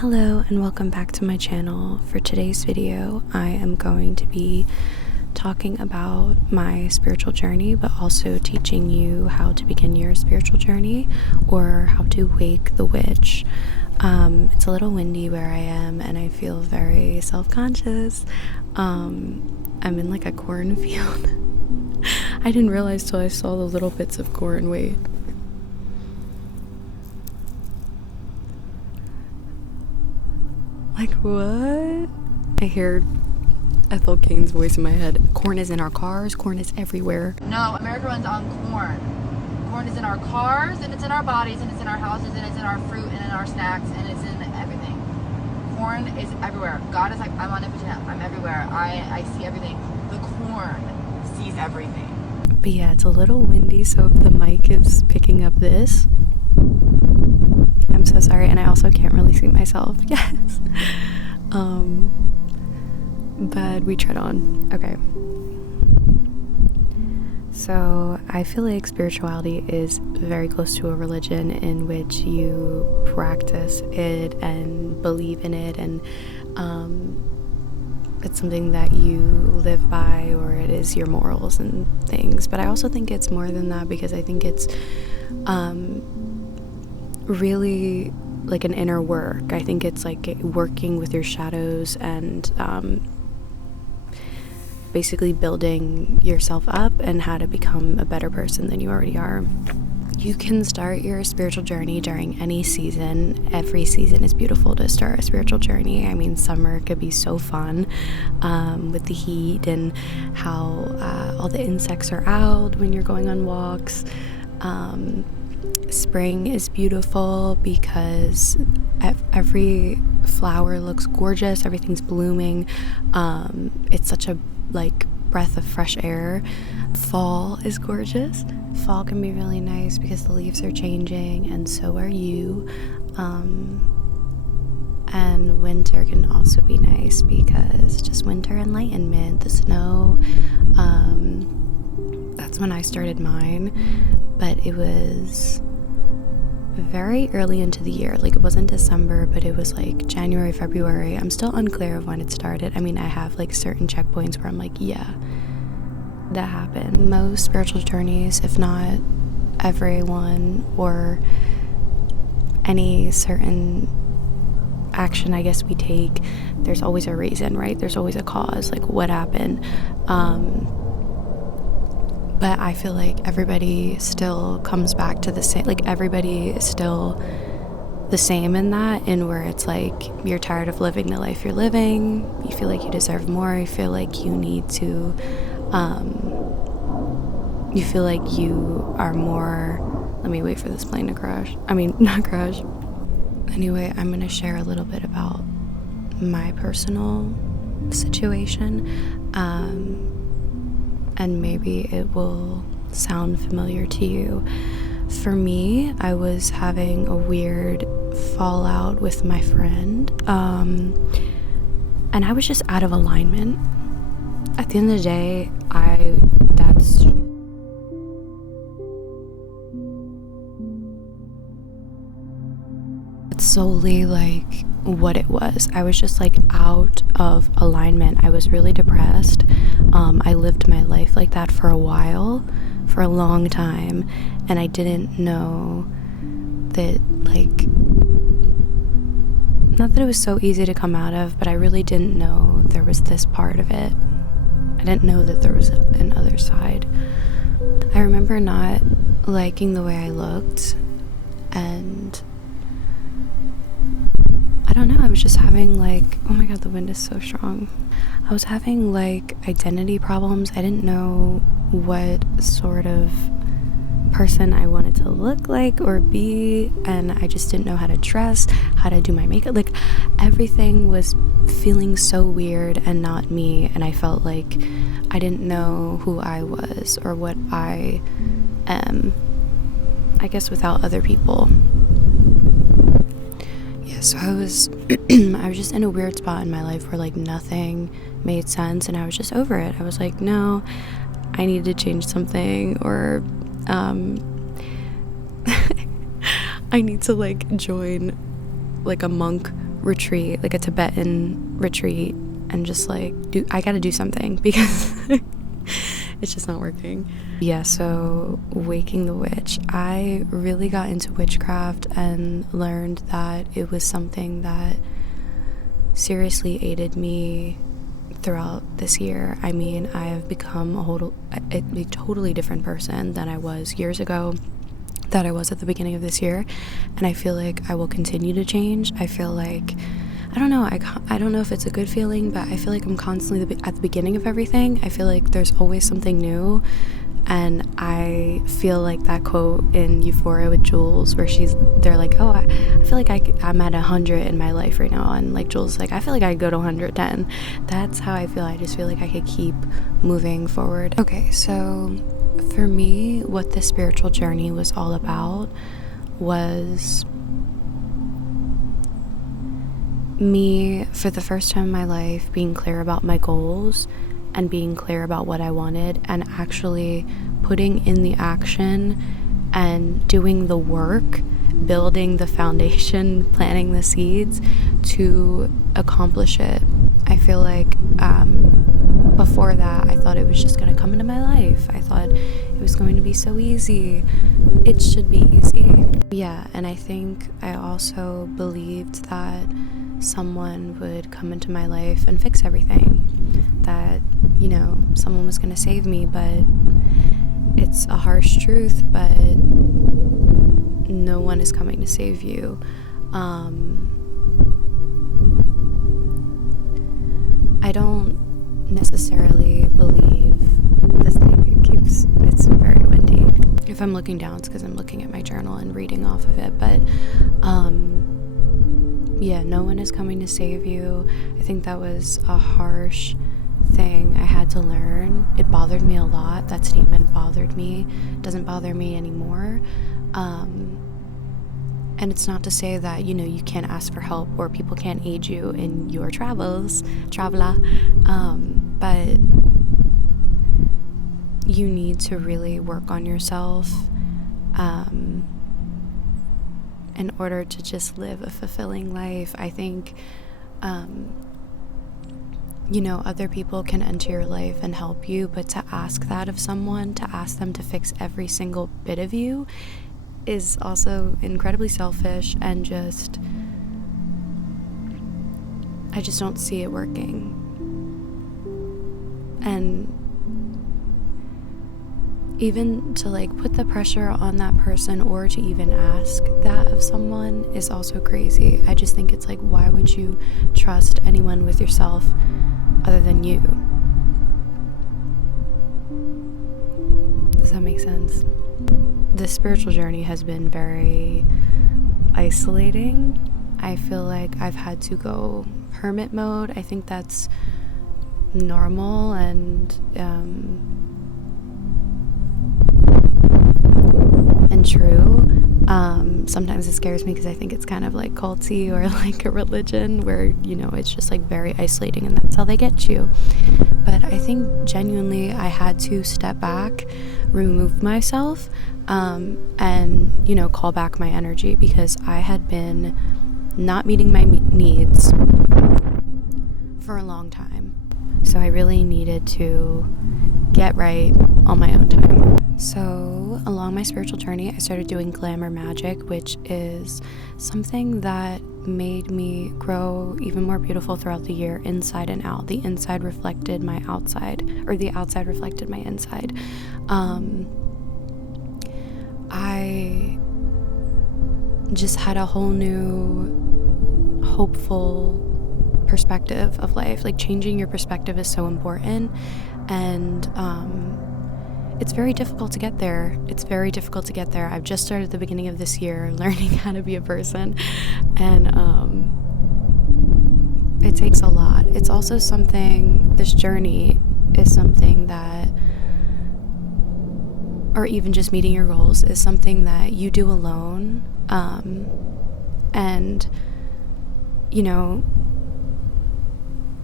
Hello and welcome back to my channel. For today's video, I am going to be talking about my spiritual journey, but also teaching you how to begin your spiritual journey or how to wake the witch. It's a little windy where I am and I feel very self-conscious. I'm in like a cornfield. I didn't realize till I saw the little bits of corn. Wait. Like, what? I hear Ethel Kane's voice in my head. Corn is in our cars. Corn is everywhere. No, America runs on corn. Corn is in our cars, and it's in our bodies, and it's in our houses, and it's in our fruit, and in our snacks, and it's in everything. Corn is everywhere. God is like, I'm omnipotent. I'm everywhere. I see everything. The corn sees everything. But yeah, it's a little windy, so if the mic is picking up this, I'm so sorry. And I also can't really see myself. Yes. But we tread on. Okay. So I feel like spirituality is very close to a religion in which you practice it and believe in it, and it's something that you live by, or it is your morals and things. But I also think it's more than that, because I think it's really like an inner work. I think it's like working with your shadows and basically building yourself up and how to become a better person than you already are. You can start your spiritual journey during any season. Every season is beautiful to start a spiritual journey. I mean, summer could be so fun with the heat and how all the insects are out when you're going on walks. Spring is beautiful because every flower looks gorgeous. Everything's blooming. It's such a breath of fresh air. Fall is gorgeous. Fall can be really nice because the leaves are changing, and so are you. And winter can also be nice because just winter enlightenment, the snow. That's when I started mine, but it was very early into the year. Like, it wasn't December, but it was like January, February. I'm still unclear of when it started. I mean, I have like certain checkpoints where I'm like, yeah, that happened. Most spiritual journeys, if not everyone, or any certain action I guess we take, there's always a reason, right? There's always a cause, like what happened. But I feel like everybody still comes back to the same, like everybody is still the same in that, in where it's like you're tired of living the life you're living, you feel like you deserve more, you feel like you need to, you feel like you are more, let me wait for this plane to crash. I mean, not crash. Anyway, I'm going to share a little bit about my personal situation. And maybe it will sound familiar to you. For me, I was having a weird fallout with my friend, and I was just out of alignment. At the end of the day, that's solely like what it was. I was just like out of alignment. I was really depressed. I lived my life like that for a while, for a long time, and I didn't know that, like, not that it was so easy to come out of, but I really didn't know there was this part of it. I didn't know that there was an other side. I remember not liking the way I looked, and I don't know, I was just having like, oh my god, the wind is so strong. I was having like identity problems. I didn't know what sort of person I wanted to look like or be, and I just didn't know how to dress, how to do my makeup. Like, everything was feeling so weird and not me, and I felt like I didn't know who I was or what I am, I guess, without other people. Yeah, so I was just in a weird spot in my life where like nothing made sense, and I was just over it. I was like, no, I need to change something, or I need to like join like a monk retreat, like a Tibetan retreat, and just like I gotta do something because it's just not working. Yeah, so Waking the Witch, I really got into witchcraft and learned that it was something that seriously aided me throughout this year. I mean, I have become a totally different person than I was years ago, that I was at the beginning of this year, and I feel like I will continue to change. I feel like, I don't know, I don't know if it's a good feeling, but I feel like I'm constantly at the beginning of everything. I feel like there's always something new, and I feel like that quote in Euphoria with Jules, where they're like, oh, I feel like I'm at 100 in my life right now, and like Jules like, I feel like I go to 110. That's how I feel. I just feel like I could keep moving forward. Okay, so for me, what this spiritual journey was all about was me, for the first time in my life, being clear about my goals and being clear about what I wanted, and actually putting in the action and doing the work, building the foundation, planting the seeds to accomplish it. I feel like before that, I thought it was just going to come into my life. I thought it was going to be so easy. It should be easy. Yeah, and I think I also believed that someone would come into my life and fix everything. That, you know, someone was going to save me, but it's a harsh truth, but no one is coming to save you. I don't necessarily believe this thing. It's very windy. If I'm looking down, it's because I'm looking at my journal and reading off of it, but yeah, no one is coming to save you. I think that was a harsh thing I had to learn. It bothered me a lot. That statement bothered me. It doesn't bother me anymore. And it's not to say that, you know, you can't ask for help or people can't aid you in your travels, but you need to really work on yourself in order to just live a fulfilling life. I think, you know, other people can enter your life and help you, but to ask that of someone, to ask them to fix every single bit of you, is also incredibly selfish, and just, I just don't see it working. And even to like put the pressure on that person or to even ask that of someone is also crazy. I just think it's like, why would you trust anyone with yourself other than you? Does that make sense? This spiritual journey has been very isolating. I feel like I've had to go hermit mode. I think that's normal and true. Sometimes it scares me because I think it's kind of like culty or like a religion where, you know, it's just like very isolating and that's how they get you. But I think genuinely I had to step back, remove myself, and, you know, call back my energy, because I had been not meeting my needs for a long time. So I really needed to get right on my own time. So along my spiritual journey, I started doing glamour magic, which is something that made me grow even more beautiful throughout the year, inside and out. The inside reflected my outside, or the outside reflected my inside. I just had a whole new hopeful perspective of life. Like, changing your perspective is so important, and it's very difficult to get there. I've just started at the beginning of this year learning how to be a person, and it takes a lot. It's also something, this journey is something that, or even just meeting your goals, is something that you do alone, and, you know,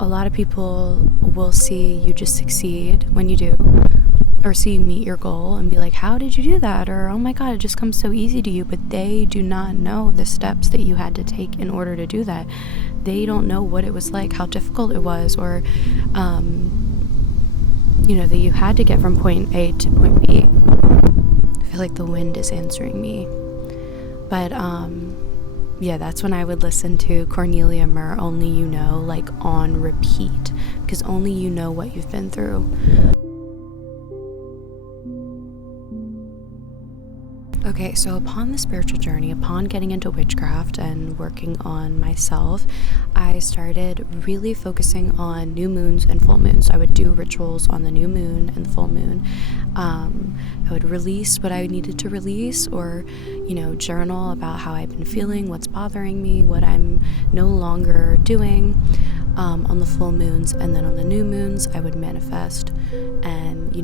a lot of people will see you just succeed when you do, or see you meet your goal and be like, how did you do that? Or, oh my God, it just comes so easy to you. But they do not know the steps that you had to take in order to do that. They don't know what it was like, how difficult it was, or, that you had to get from point A to point B. I feel like the wind is answering me. But, that's when I would listen to Cornelia Murr, Only You Know, like on repeat, because only you know what you've been through. Okay, so upon the spiritual journey, upon getting into witchcraft and working on myself, I started really focusing on new moons and full moons. I would do rituals on the new moon and the full moon. I would release what I needed to release, or, journal about how I've been feeling, what's bothering me, what I'm no longer doing on the full moons. And then on the new moons, I would manifest. And,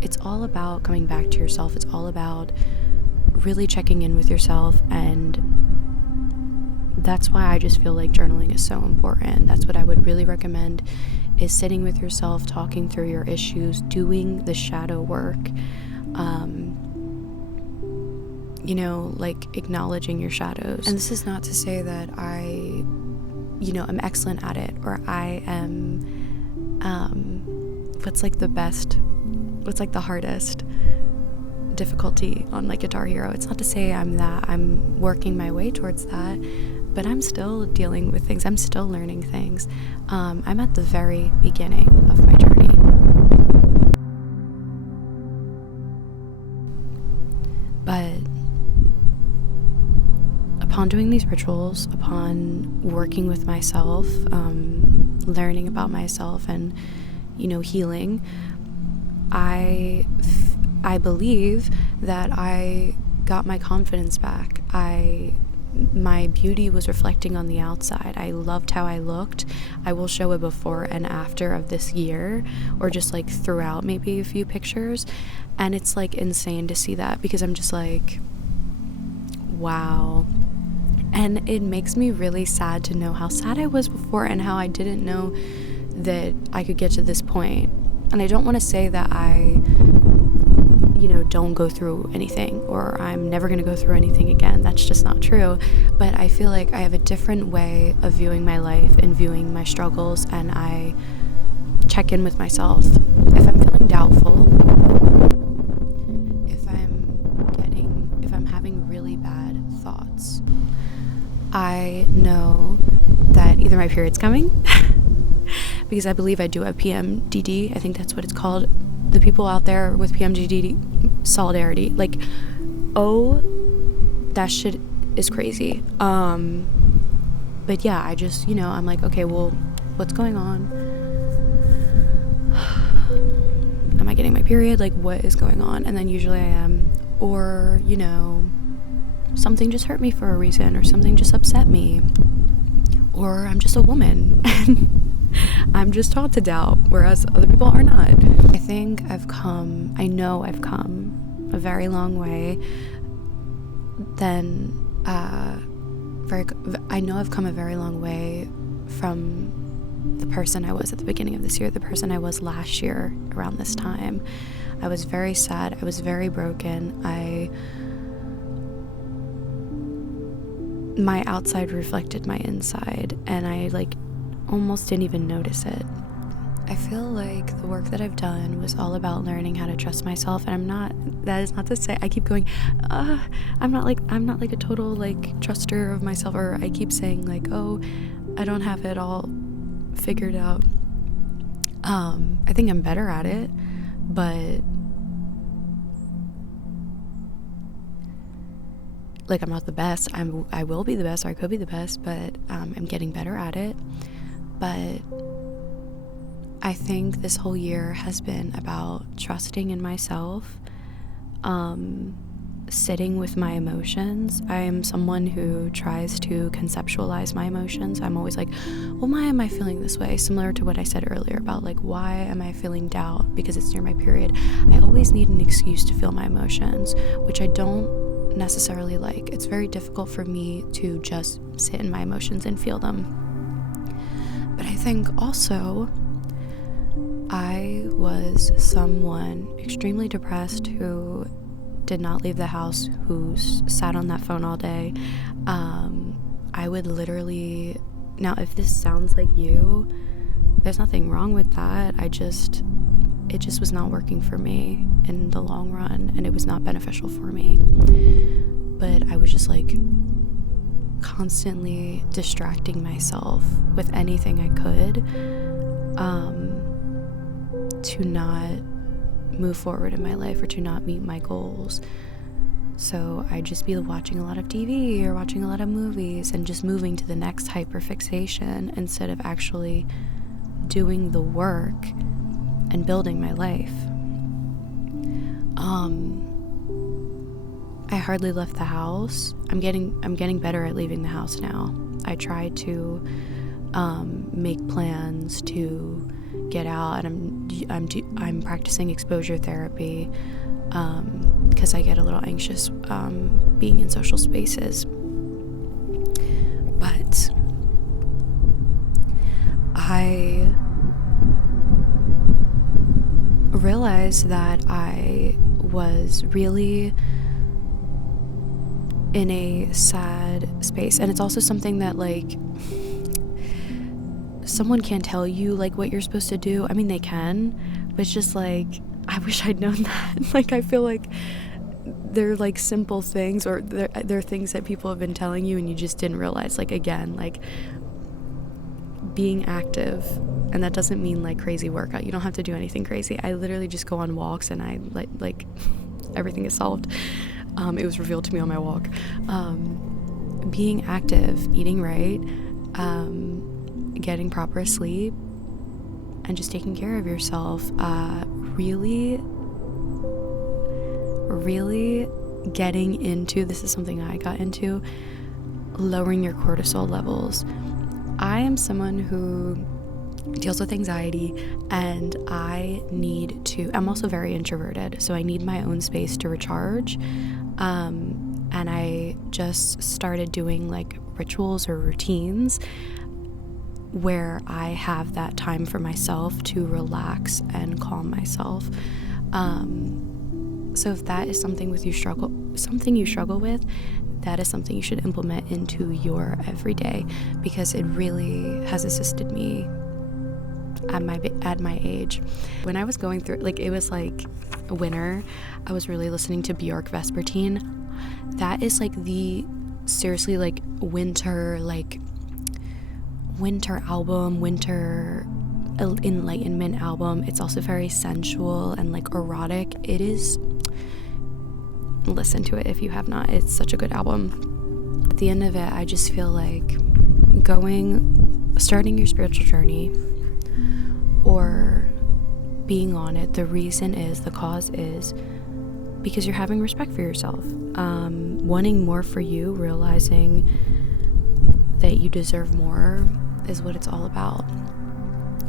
it's all about coming back to yourself. It's all about really checking in with yourself, and that's why I just feel like journaling is so important. That's what I would really recommend, is sitting with yourself, talking through your issues, doing the shadow work, like acknowledging your shadows. And this is not to say that I am excellent at it, or I am what's like the hardest difficulty on like Guitar Hero. It's not to say I'm working my way towards that, but I'm still dealing with things. I'm still learning things. I'm at the very beginning of my journey. But upon doing these rituals, upon working with myself, learning about myself, and healing, I believe that I got my confidence back. My beauty was reflecting on the outside. I loved how I looked. I will show a before and after of this year, or just like throughout maybe a few pictures. And it's like insane to see that, because I'm just like, wow. And it makes me really sad to know how sad I was before, and how I didn't know that I could get to this point. And I don't want to say that I don't go through anything, or I'm never going to go through anything again. That's just not true. But I feel like I have a different way of viewing my life and viewing my struggles, and I check in with myself. If I'm feeling doubtful, if I'm having really bad thoughts, I know that either my period's coming, because I believe I do have PMDD. I think that's what it's called. The people out there with PMDD, solidarity. Like, oh, that shit is crazy. But yeah, I just, I'm like, okay, well, what's going on? Am I getting my period? Like, what is going on? And then usually I am. Or, something just hurt me for a reason, or something just upset me. Or I'm just a woman. I'm just taught to doubt, whereas other people are not. I know I've come a very long way. I know I've come a very long way from the person I was at the beginning of this year, the person I was last year around this time. I was very sad. I was very broken. My outside reflected my inside, and I almost didn't even notice it. I feel like the work that I've done was all about learning how to trust myself, and that is not to say, I keep going, I'm not like a total truster of myself, or I keep saying oh, I don't have it all figured out. I think I'm better at it, but I'm not the best. I will be the best, or I could be the best, but I'm getting better at it. But I think this whole year has been about trusting in myself, sitting with my emotions. I am someone who tries to conceptualize my emotions. I'm always like, well, why am I feeling this way? Similar to what I said earlier about why am I feeling doubt? Because it's near my period. I always need an excuse to feel my emotions, which I don't necessarily like. It's very difficult for me to just sit in my emotions and feel them. But I think also I was someone extremely depressed who did not leave the house, who sat on that phone all day. I would literally, now if this sounds like you, there's nothing wrong with that. It just was not working for me in the long run, and it was not beneficial for me. But I was just like constantly distracting myself with anything I could to not move forward in my life or to not meet my goals. So I'd just be watching a lot of TV or watching a lot of movies and just moving to the next hyperfixation instead of actually doing the work and building my life. I hardly left the house. I'm getting better at leaving the house now. I try to make plans to get out, and I'm practicing exposure therapy because I get a little anxious being in social spaces. But I realized that I was really in a sad space, and it's also something that like someone can't tell you like what you're supposed to do. I mean, they can, but it's just like I wish I'd known that. Like, I feel like they're like simple things, or they're things that people have been telling you and you just didn't realize. Like, again, like being active, and that doesn't mean like crazy workout. You don't have to do anything crazy. I literally just go on walks and I like everything is solved. It was revealed to me on my walk. Being active, eating right, getting proper sleep, and just taking care of yourself, really getting into, this is something I got into, lowering your cortisol levels. I am someone who deals with anxiety, and I'm also very introverted, so I need my own space to recharge. And I just started doing like rituals or routines where I have that time for myself to relax and calm myself. So if that is something you struggle with, that is something you should implement into your everyday, because it really has assisted me at my age. When I was going through, like, it was like winter, I was really listening to Bjork Vespertine. That is like the seriously like winter album, winter enlightenment album. It's also very sensual and like erotic. It is, listen to it if you have not. It's such a good album. At the end of it, I just feel like starting your spiritual journey or being on it, the cause is because you're having respect for yourself, wanting more for you, realizing that you deserve more is what it's all about.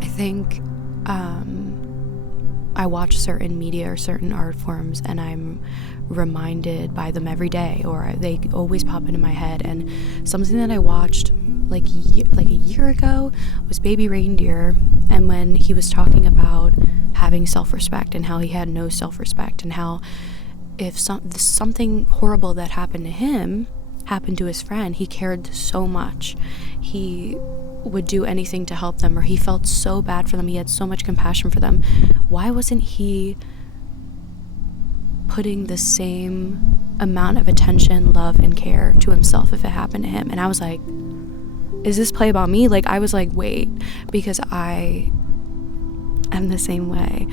I think I watch certain media or certain art forms and I'm reminded by them every day, or they always pop into my head. And something that I watched like a year ago was Baby Reindeer, and when he was talking about having self-respect and how he had no self-respect, and how if something horrible that happened to him happened to his friend, he cared so much. He would do anything to help them, or he felt so bad for them. He had so much compassion for them. Why wasn't he putting the same amount of attention, love, and care to himself if it happened to him? And I was like, is this play about me? Like, I was like, wait, because I am the same way.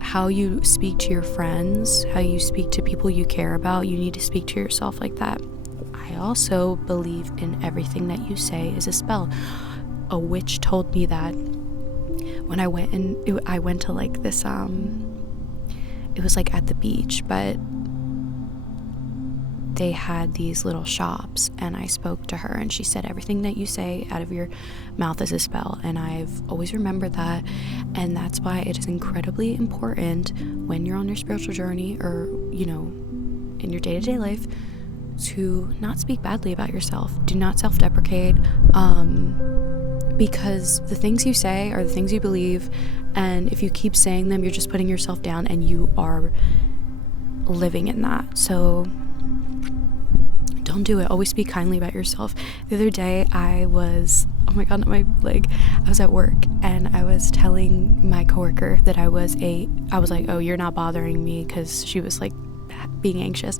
How you speak to your friends, how you speak to people you care about, you need to speak to yourself like that. I also believe in everything that you say is a spell. A witch told me that when I went to like this, it was like at the beach, but they had these little shops, and I spoke to her, and she said everything that you say out of your mouth is a spell. And I've always remembered that, and that's why it is incredibly important when you're on your spiritual journey, or in your day-to-day life, to not speak badly about yourself. Do not self-deprecate. because the things you say are the things you believe, and if you keep saying them, you're just putting yourself down and you are living in that. So don't do it. Always speak kindly about yourself. The other day I was, oh my god, I was at work and I was telling my coworker that I was like, oh, you're not bothering me, because she was like being anxious.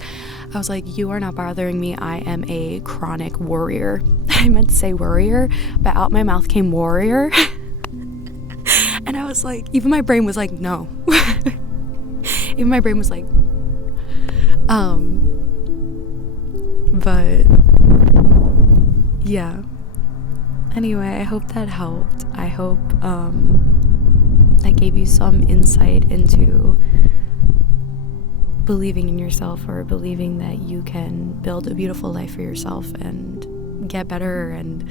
I was like, you are not bothering me. I am a chronic worrier. I meant to say worrier, but out my mouth came warrior. And I was like, even my brain was like, no. Even my brain was like, but yeah. Anyway, I hope that helped. I hope that gave you some insight into believing in yourself, or believing that you can build a beautiful life for yourself and get better and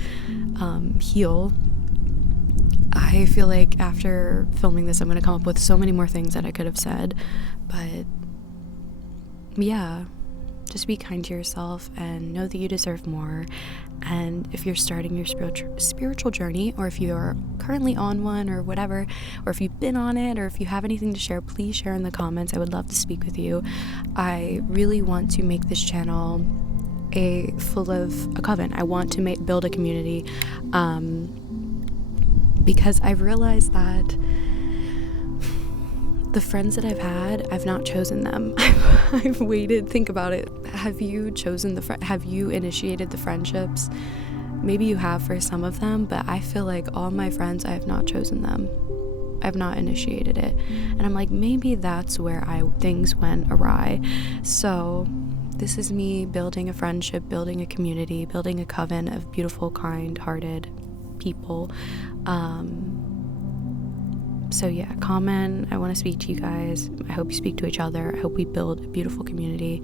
heal. I feel like after filming this, I'm going to come up with so many more things that I could have said, but yeah, just be kind to yourself and know that you deserve more. And if you're starting your spiritual journey, or if you're currently on one or whatever, or if you've been on it, or if you have anything to share, please share in the comments. I would love to speak with you. I really want to make this channel full of a coven. I want to build a community, because I've realized that the friends that I've had, I've not chosen them. I've waited. Think about it. Have you chosen have you initiated the friendships? Maybe you have for some of them, but I feel like all my friends, I have not chosen them. I've not initiated it. And I'm like, maybe that's where things went awry. So this is me building a friendship, building a community, building a coven of beautiful, kind-hearted people. So yeah, comment. I want to speak to you guys. I hope you speak to each other. I hope we build a beautiful community,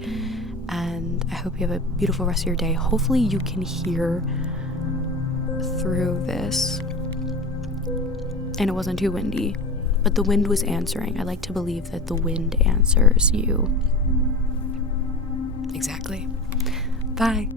and I hope you have a beautiful rest of your day. Hopefully you can hear through this and it wasn't too windy, but the wind was answering. I like to believe that the wind answers you. Exactly. Bye.